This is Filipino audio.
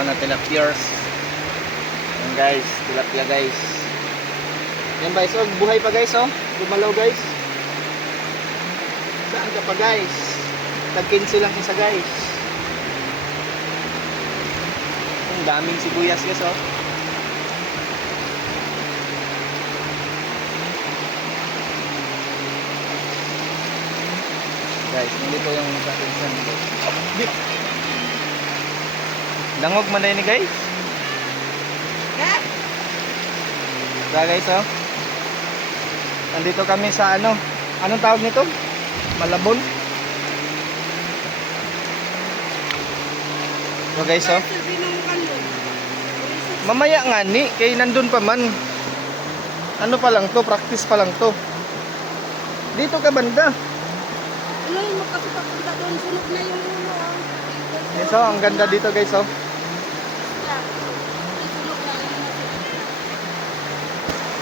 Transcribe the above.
Ano na tilapiers. Yan guys, tilapia guys. Yan guys, oh, buhay pa guys, oh. Gumalaw guys. Saan ka pa guys? Tag-15 lang isa guys. Ang daming sibuyas guys, oh. Guys, nandito yung katinsan guys. Langog man din ni guys. Diba guys, oh. Nandito kami sa ano. Anong tawag nito? Malabon. Diba guys, oh. Mamaya nga ni, kay nandun pa man. Ano pa lang to, practice pa lang to. Dito ka banda. Ano yung magkapit papunta doon, sunod na yung ulo. Yes, oh, ang ganda dito guys, oh.